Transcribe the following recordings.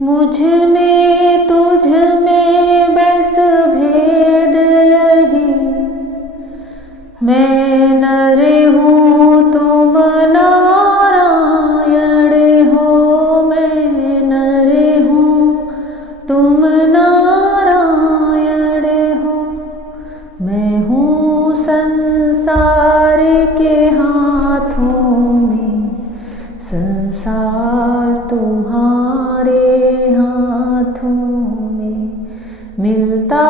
मुझ में तुझ में बस भेद यही, मैं नर हूँ तुम नारायण हो, मैं नर हूँ तुम नारायण हो। मैं हूँ संसार के हाथों में, संसार तुम्हारे हाथों में। मिलता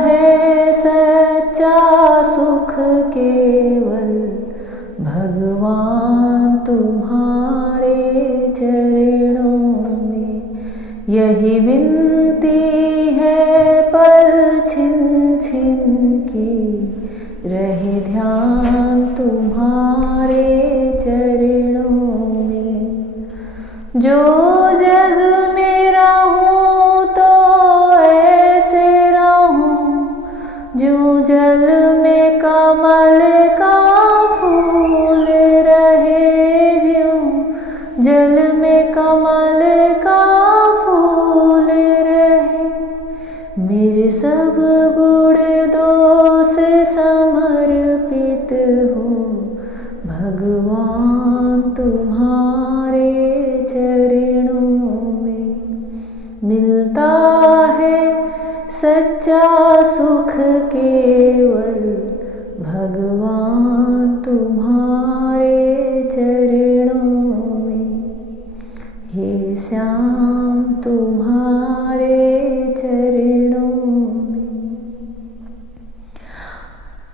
है सच्चा सुख केवल भगवान तुम्हारे चरणों में। यही विनती है पल छिन छिन की, रहे ध्यान तुम्हारे चरणों में। जो जग में रहूं तो ऐसे रहूं, जो जल में कमल का फूल रहे, ज्यों जल में कमल का फूल रहे। मेरे सब गुण दोष समर्पित हो भगवान तुम्हारे चरणों में। मिलता है सच्चा सुख केवल भगवान तुम्हारे चरणों में। हे श्याम तुम्हारे चरणों में।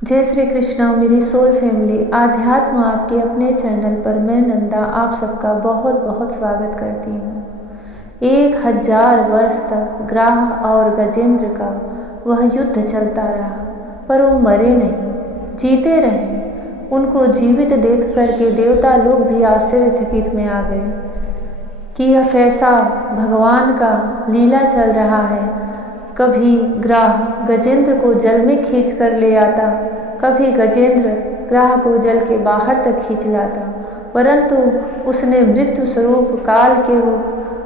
जय श्री कृष्णा मेरी सोल फैमिली। आध्यात्म आपके अपने चैनल पर मैं नंदा आप सबका बहुत बहुत स्वागत करती हूँ। 1000 वर्ष तक ग्राह और गजेंद्र का वह युद्ध चलता रहा, पर वो मरे नहीं, जीते रहे। उनको जीवित देख करके देवता लोग भी आश्चर्यचकित में आ गए कि यह कैसा भगवान का लीला चल रहा है। कभी ग्राह गजेंद्र को जल में खींच कर ले आता, कभी गजेंद्र ग्राह को जल के बाहर तक खींच लाता, परंतु उसने मृत्यु स्वरूप काल के रूप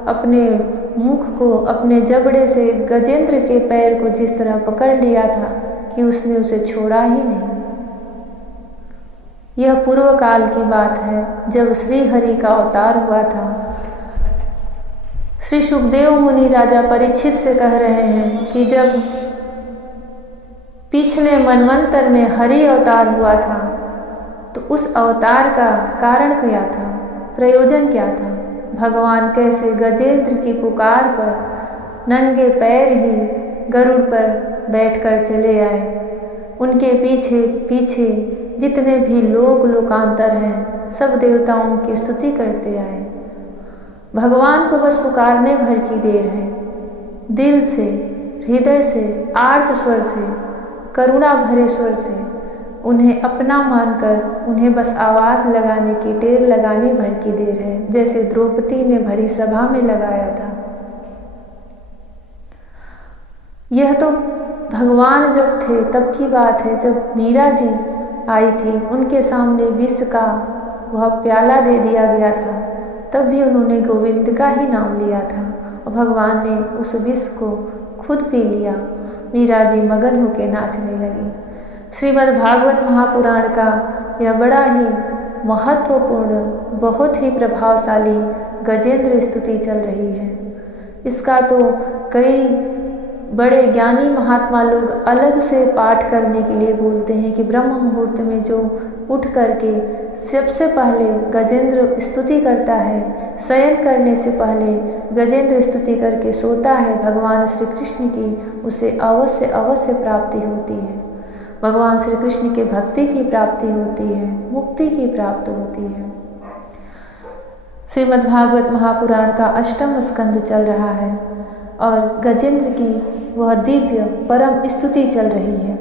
अपने मुख को अपने जबड़े से गजेंद्र के पैर को जिस तरह पकड़ लिया था कि उसने उसे छोड़ा ही नहीं। यह पूर्व काल की बात है, जब श्री हरि का अवतार हुआ था। श्री सुखदेव मुनि राजा परीक्षित से कह रहे हैं कि जब पिछले मनवंतर में हरि अवतार हुआ था तो उस अवतार का कारण क्या था, प्रयोजन क्या था। भगवान कैसे गजेंद्र की पुकार पर नंगे पैर ही गरुड़ पर बैठकर चले आए। उनके पीछे पीछे जितने भी लोकांतर हैं, सब देवताओं की स्तुति करते आए। भगवान को बस पुकारने भर की देर है। दिल से, हृदय से, आर्त स्वर से, करुणा भरे स्वर से उन्हें अपना मानकर उन्हें बस आवाज़ लगाने की, टेर लगाने भर की देर है, जैसे द्रौपदी ने भरी सभा में लगाया था। यह तो भगवान जब थे तब की बात है, जब मीरा जी आई थी, उनके सामने विष का वह प्याला दे दिया गया था, तब भी उन्होंने गोविंद का ही नाम लिया था और भगवान ने उस विष को खुद पी लिया। मीरा जी मगन होकर नाचने लगी। श्रीमद् भागवत महापुराण का यह बड़ा ही महत्वपूर्ण, बहुत ही प्रभावशाली गजेंद्र स्तुति चल रही है। इसका तो कई बड़े ज्ञानी महात्मा लोग अलग से पाठ करने के लिए बोलते हैं कि ब्रह्म मुहूर्त में जो उठ करके सबसे पहले गजेंद्र स्तुति करता है, शयन करने से पहले गजेंद्र स्तुति करके सोता है, भगवान श्री कृष्ण की उसे अवश्य अवश्य प्राप्ति होती है। भगवान श्री कृष्ण के भक्ति की प्राप्ति होती है, मुक्ति की प्राप्ति होती है। श्रीमद् भागवत महापुराण का 8वां स्कंद चल रहा है और गजेंद्र की वह दिव्य परम स्तुति चल रही है।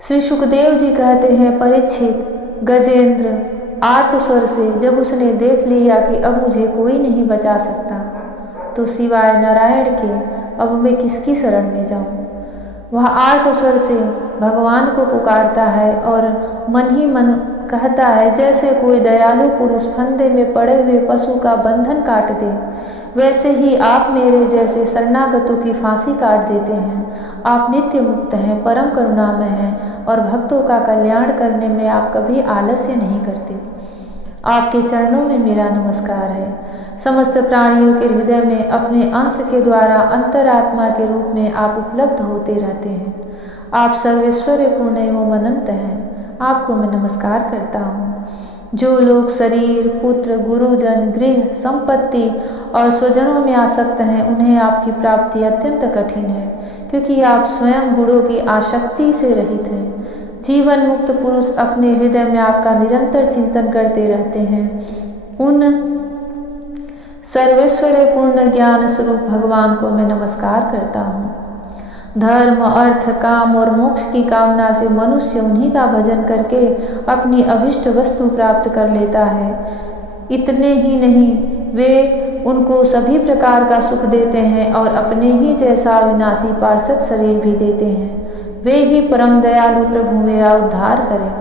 श्री सुखदेव जी कहते हैं, परीक्षित, गजेंद्र आर्त स्वर से जब उसने देख लिया कि अब मुझे कोई नहीं बचा सकता, तो सिवाय नारायण के अब मैं किसकी शरण में जाऊं। वह आर्त स्वर से भगवान को पुकारता है और मन ही मन कहता है, जैसे कोई दयालु पुरुष फंदे में पड़े हुए पशु का बंधन काट दे, वैसे ही आप मेरे जैसे शरणागतों की फांसी काट देते हैं। आप नित्य मुक्त हैं, परम करुणामय हैं और भक्तों का कल्याण करने में आप कभी आलस्य नहीं करते। आपके चरणों में मेरा नमस्कार है। समस्त प्राणियों के हृदय में अपने अंश के द्वारा अंतरात्मा के रूप में आप उपलब्ध होते रहते हैं। आप सर्वेश्वरी पूर्ण एवं अनंत हैं। आपको मैं नमस्कार करता हूँ। जो लोग शरीर, पुत्र, गुरुजन, गृह, संपत्ति और स्वजनों में आसक्त हैं, उन्हें आपकी प्राप्ति अत्यंत कठिन है, क्योंकि आप स्वयं गुणों की आसक्ति से रहित हैं। जीवन मुक्त पुरुष अपने हृदय में आपका निरंतर चिंतन करते रहते हैं। उन सर्वेश्वरी पूर्ण ज्ञान स्वरूप भगवान को मैं नमस्कार करता हूँ। धर्म, अर्थ, काम और मोक्ष की कामना से मनुष्य उन्हीं का भजन करके अपनी अभिष्ट वस्तु प्राप्त कर लेता है। इतने ही नहीं, वे उनको सभी प्रकार का सुख देते हैं और अपने ही जैसा अविनाशी पार्षद शरीर भी देते हैं। वे ही परम दयालु प्रभु मेरा उद्धार करें।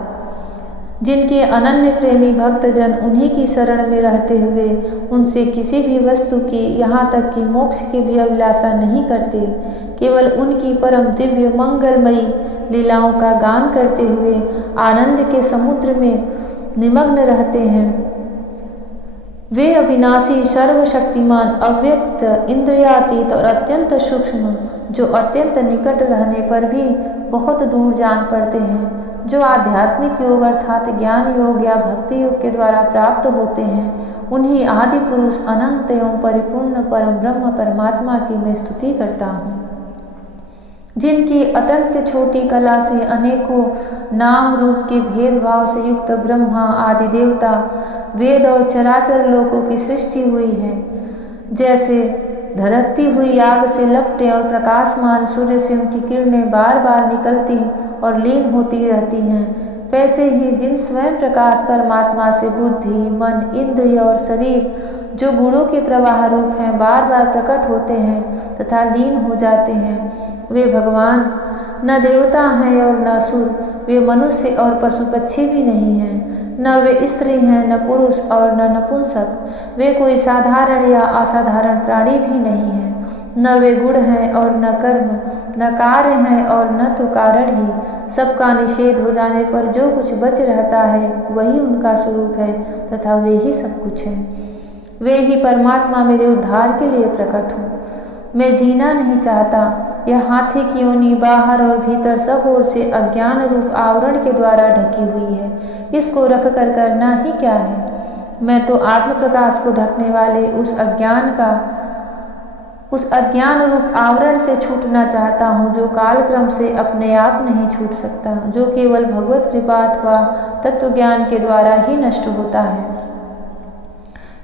जिनके अनन्य प्रेमी भक्तजन उन्हीं की शरण में रहते हुए उनसे किसी भी वस्तु की, यहाँ तक कि मोक्ष की भी अभिलाषा नहीं करते, केवल उनकी परम दिव्य मंगलमयी लीलाओं का गान करते हुए आनंद के समुद्र में निमग्न रहते हैं, वे अविनाशी, सर्वशक्तिमान, अव्यक्त, इंद्रियातीत और अत्यंत सूक्ष्म, जो अत्यंत निकट रहने पर भी बहुत दूर जान पड़ते हैं, जो आध्यात्मिक योग अर्थात ज्ञान योग या भक्ति योग के द्वारा प्राप्त होते हैं, उन्हीं आदि पुरुष अनंत एवं परिपूर्ण परम ब्रह्म परमात्मा की मैं स्तुति करता हूँ। जिनकी अत्यंत छोटी कला से अनेकों नाम रूप के भेदभाव से युक्त ब्रह्मा आदि देवता, वेद और चराचर लोकों की सृष्टि हुई है। जैसे धधकती हुई आग से लपटे और प्रकाशमान सूर्य से उनकी किरणें बार बार निकलती और लीन होती रहती हैं, वैसे ही जिन स्वयं प्रकाश परमात्मा से बुद्धि, मन, इंद्रिय और शरीर, जो गुणों के प्रवाह रूप हैं, बार बार प्रकट होते हैं तथा लीन हो जाते हैं, वे भगवान न देवता हैं और न असुर, वे मनुष्य और पशु पक्षी भी नहीं हैं, न वे स्त्री हैं, न पुरुष और न नपुंसक, वे कोई साधारण या असाधारण प्राणी भी नहीं हैं, न वे गुण हैं और न कर्म, न कार्य हैं और न तो कारण ही। सबका निषेध हो जाने पर जो कुछ बच रहता है वही उनका स्वरूप है तथा वे ही सब कुछ हैं। वे ही परमात्मा मेरे उद्धार के लिए प्रकट हों। मैं जीना नहीं चाहता। यह हाथी की योनि बाहर और भीतर सब ओर से अज्ञान रूप आवरण के द्वारा ढकी हुई है। इसको रख कर करना ही क्या है। मैं तो आत्म प्रकाश को ढकने वाले उस अज्ञान रूप आवरण से छूटना चाहता हूँ, जो कालक्रम से अपने आप नहीं छूट सकता, जो केवल भगवत कृपा अथवा तत्व ज्ञान के द्वारा ही नष्ट होता है।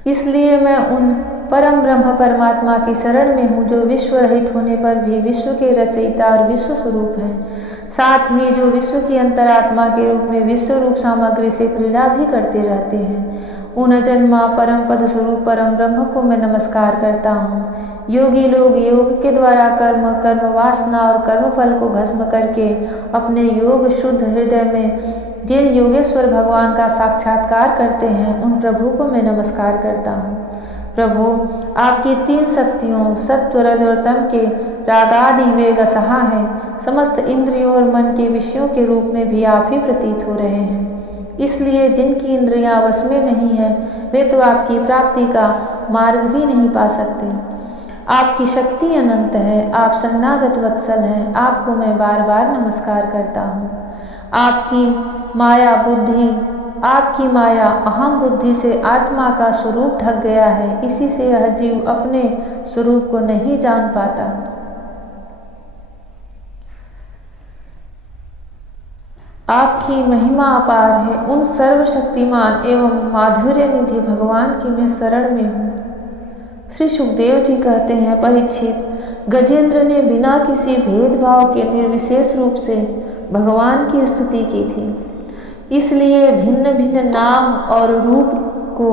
इसलिए मैं उन परम ब्रह्म परमात्मा की शरण में हूँ, जो विश्व रहित होने पर भी विश्व के रचयिता और विश्व स्वरूप हैं, साथ ही जो विश्व की अंतरात्मा के रूप में विश्व रूप सामग्री से क्रीड़ा भी करते रहते हैं। उन अजन्मा परम पद स्वरूप परम ब्रह्म को मैं नमस्कार करता हूँ। योगी लोग योग के द्वारा कर्म वासना और कर्म फल को भस्म करके अपने योग शुद्ध हृदय में जिन योगेश्वर भगवान का साक्षात्कार करते हैं, उन प्रभु को मैं नमस्कार करता हूँ। प्रभु, आपकी तीन शक्तियों सत्व, रज और तम के रागादि वेग सहा है। समस्त इंद्रियों और मन के विषयों के रूप में भी आप ही प्रतीत हो रहे हैं। इसलिए जिनकी इंद्रियां वश में नहीं है, वे तो आपकी प्राप्ति का मार्ग भी नहीं पा सकते। आपकी शक्ति अनंत है। आप शरणागत वत्सल हैं। आपको मैं बार बार नमस्कार करता हूँ। आपकी माया अहम बुद्धि से आत्मा का स्वरूप ढक गया है। इसी से यह जीव अपने स्वरूप को नहीं जान पाता। आपकी महिमा अपार है। उन सर्वशक्तिमान एवं माधुर्य निधि भगवान की मैं शरण में हूँ। श्री सुखदेव जी कहते हैं, परीक्षित, गजेंद्र ने बिना किसी भेदभाव के निर्विशेष रूप से भगवान की स्तुति की थी। इसलिए भिन्न भिन्न नाम और रूप को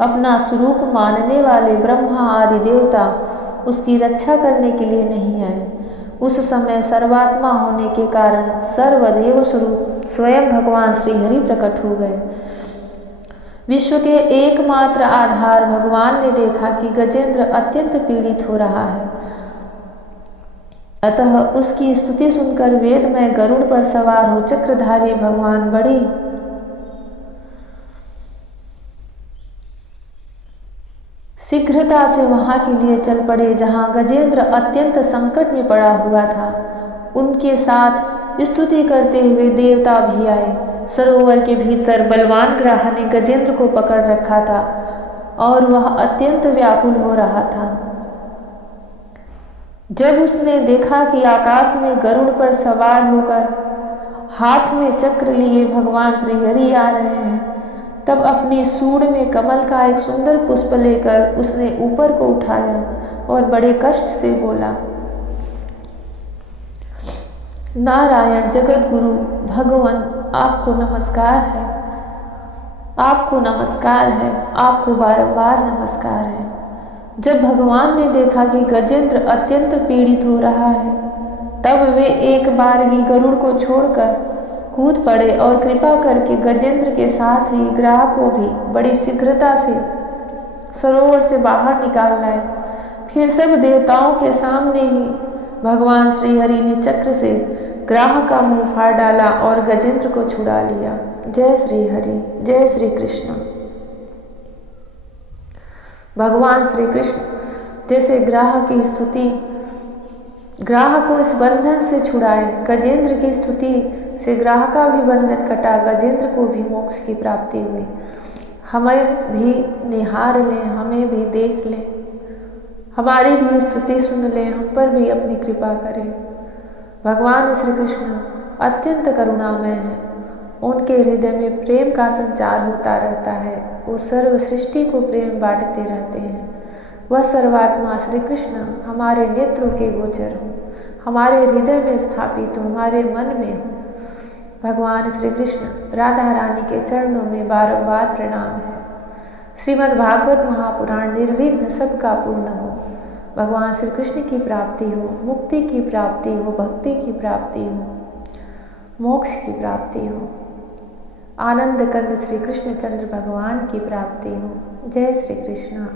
अपना स्वरूप मानने वाले ब्रह्मा आदि देवता उसकी रक्षा करने के लिए नहीं आए। उस समय सर्वात्मा होने के कारण सर्वदेव स्वरूप स्वयं भगवान श्री हरि प्रकट हो गए। विश्व के एकमात्र आधार भगवान ने देखा कि गजेंद्र अत्यंत पीड़ित हो रहा है, अतः उसकी स्तुति सुनकर वेदमय गरुड़ पर सवार हो चक्रधारी भगवान बड़ी शीघ्रता से वहां के लिए चल पड़े जहां गजेंद्र अत्यंत संकट में पड़ा हुआ था। उनके साथ स्तुति करते हुए देवता भी आए। सरोवर के भीतर बलवान ग्राह ने गजेंद्र को पकड़ रखा था और वह अत्यंत व्याकुल हो रहा था। जब उसने देखा कि आकाश में गरुड़ पर सवार होकर हाथ में चक्र लिए भगवान श्री हरि आ रहे हैं, तब अपनी सूंड में कमल का एक सुंदर पुष्प लेकर उसने ऊपर को उठाया और बड़े कष्ट से बोला, नारायण जगत गुरु भगवान, आपको नमस्कार है, आपको नमस्कार है, आपको बारंबार नमस्कार है। जब भगवान ने देखा कि गजेंद्र अत्यंत पीड़ित हो रहा है, तब वे एक बारगी गरुड़ को छोड़कर कूद पड़े और कृपा करके गजेंद्र के साथ ही ग्राह को भी बड़ी शीघ्रता से सरोवर से बाहर निकाल लाए। फिर सब देवताओं के सामने ही भगवान श्री हरि ने चक्र से ग्राह का मुंह फाड़ डाला और गजेंद्र को छुड़ा लिया। जय श्री हरि, जय श्री कृष्ण। भगवान श्री कृष्ण जैसे ग्राह की स्तुति, ग्राह को इस बंधन से छुड़ाए, गजेंद्र की स्तुति से ग्राह का भी बंधन कटा, गजेंद्र को भी मोक्ष की प्राप्ति हुई। हमें भी निहार लें, हमें भी देख लें, हमारी भी स्तुति सुन लें, हम पर भी अपनी कृपा करें। भगवान श्री कृष्ण अत्यंत करुणामय हैं, उनके हृदय में प्रेम का संचार होता रहता है। वो सर्व सृष्टि को प्रेम बांटते रहते हैं। वह सर्वात्मा श्री कृष्ण हमारे नेत्रों के गोचर हो, हमारे हृदय में स्थापित हो, हमारे मन में हो। भगवान श्री कृष्ण राधा रानी के चरणों में बारंबार प्रणाम है। श्रीमद् भागवत महापुराण निर्विघ्न सबका पूर्ण हो। भगवान श्री कृष्ण की प्राप्ति हो, मुक्ति की प्राप्ति हो, भक्ति की प्राप्ति हो, मोक्ष की प्राप्ति हो, आनंद कंद श्री कृष्ण चंद्र भगवान की प्राप्ति हो। जय श्री कृष्ण,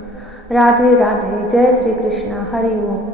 राधे राधे, जय श्री कृष्ण, हरि ओम।